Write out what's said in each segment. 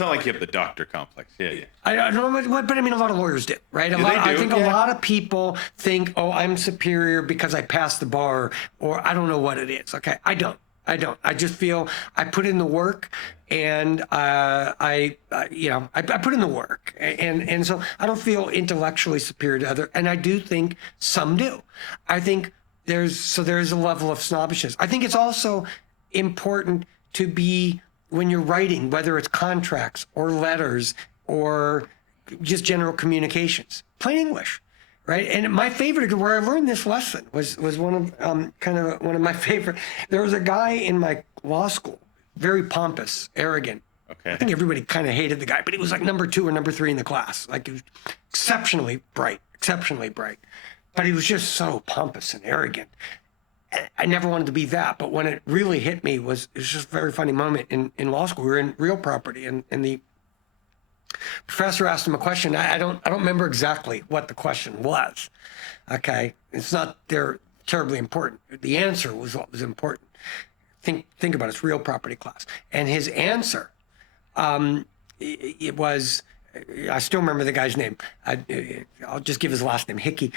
it's not like you have the doctor complex. Yeah. I don't know, but I mean, a lot of lawyers do, right? I think a lot of people think, oh, I'm superior because I passed the bar, or I don't know what it is. Okay, I don't. I just feel I put in the work, and I put in the work, and so I don't feel intellectually superior to other. And I do think some do. I think there's a level of snobbishness. I think it's also important to be, when you're writing, whether it's contracts or letters or just general communications, plain English. Right. And my favorite, where I learned this lesson was one of my favorite. There was a guy in my law school, very pompous, arrogant. Okay. I think everybody kind of hated the guy, but he was like number 2 or number 3 in the class. Like, he was exceptionally bright. But he was just so pompous and arrogant. I never wanted to be that. But when it really hit me, it was just a very funny moment in law school. We were in real property, and the professor asked him a question. I don't remember exactly what the question was. Okay, it's not terribly important. The answer was what was important. Think about it. It's real property class, and his answer, it was. I still remember the guy's name. I'll just give his last name, Hickey,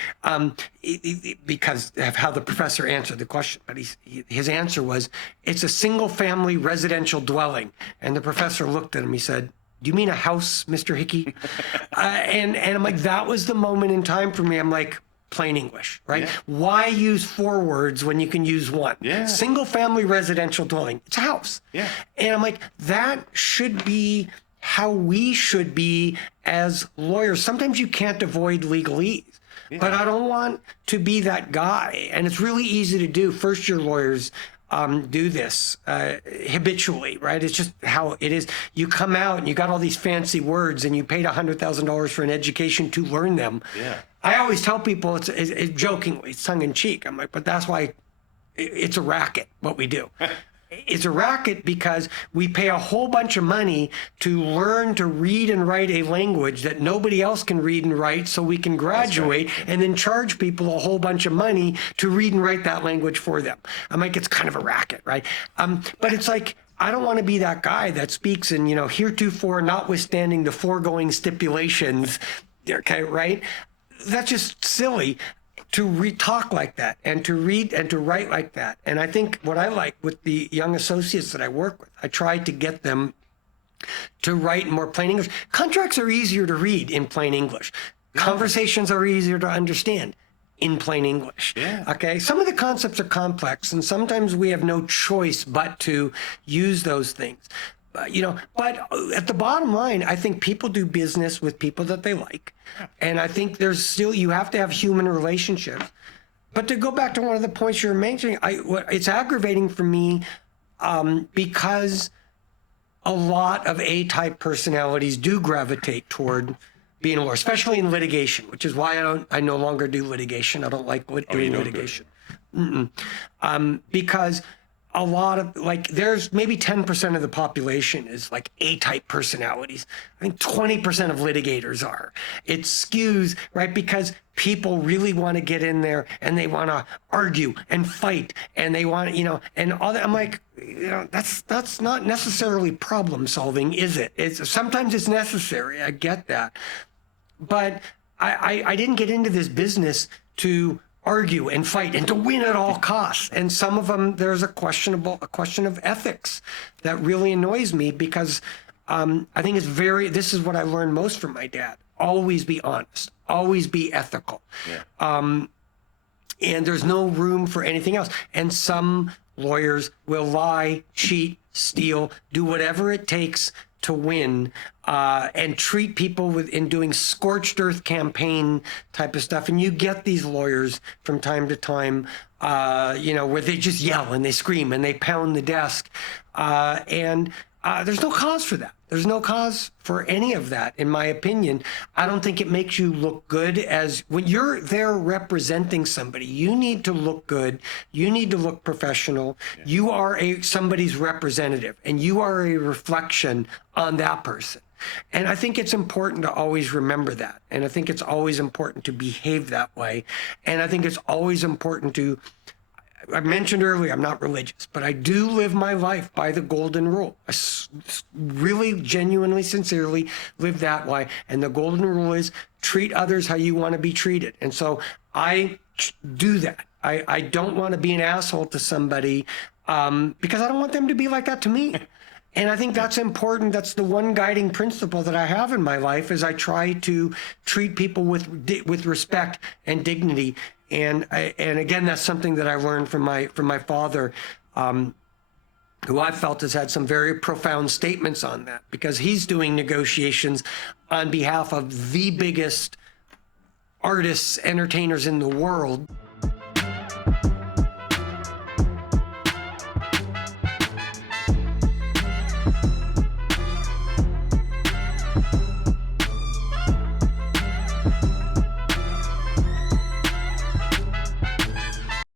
because of how the professor answered the question. But his answer was, "It's a single-family residential dwelling." And the professor looked at him. He said, "Do you mean a house, Mr. Hickey?" And I'm like, that was the moment in time for me. I'm like, plain English, right? Yeah. Why use 4 words when you can use 1? Yeah. Single family residential dwelling. It's a house. Yeah. And I'm like, that should be how we should be as lawyers. Sometimes you can't avoid legalese, but I don't want to be that guy. And it's really easy to do. First year lawyers do this habitually, right? It's just how it is. You come out and you got all these fancy words, and you paid $100,000 for an education to learn them. Yeah. I always tell people, it's jokingly, it's tongue in cheek. I'm like, but that's why it's a racket, what we do. It's a racket because we pay a whole bunch of money to learn to read and write a language that nobody else can read and write, so we can graduate and then charge people a whole bunch of money to read and write that language for them. I'm like, it's kind of a racket, right? But it's like, I don't want to be that guy that speaks in, heretofore, notwithstanding the foregoing stipulations, okay, right? That's just silly to talk like that, and to read and to write like that. And I think what I like with the young associates that I work with, I try to get them to write in more plain English. Contracts are easier to read in plain English. Conversations are easier to understand in plain English. Yeah. Okay. Some of the concepts are complex, and sometimes we have no choice but to use those things. But at the bottom line, I think people do business with people that they like. And I think you have to have human relationships. But to go back to one of the points you're mentioning, it's aggravating for me because a lot of A-type personalities do gravitate toward being a lawyer, especially in litigation, which is why I no longer do litigation. I don't like doing litigation. Because a lot of, there's maybe 10% of the population is like A-type personalities. I think 20% of litigators are. It skews, right? Because people really want to get in there and they want to argue and fight, and they want, and all that. I'm like, that's not necessarily problem solving, is it? Sometimes it's necessary. I get that. But I didn't get into this business to argue and fight and to win at all costs. And some of them, there's a question of ethics that really annoys me, because I think this is what I learned most from my dad. Always be honest, always be ethical. Yeah. And there's no room for anything else. And some lawyers will lie, cheat, steal, do whatever it takes to win, and treat people in doing scorched earth campaign type of stuff. And you get these lawyers from time to time, where they just yell and they scream and they pound the desk. And there's no cause for that. There's no cause for any of that, in my opinion. I don't think it makes you look good. As when you're there representing somebody, you need to look good. You need to look professional. Yeah. You are somebody's representative, and you are a reflection on that person. And I think it's important to always remember that. And I think it's always important to behave that way. And I think it's always important to I mentioned earlier, I'm not religious, but I do live my life by the golden rule. Really, genuinely, sincerely live that way. And the golden rule is treat others how you want to be treated. And so I do that. I don't want to be an asshole to somebody because I don't want them to be like that to me. And I think that's important. That's the one guiding principle that I have in my life is I try to treat people with respect and dignity. And again, that's something that I learned from my father, who I felt has had some very profound statements on that because he's doing negotiations on behalf of the biggest artists, entertainers in the world.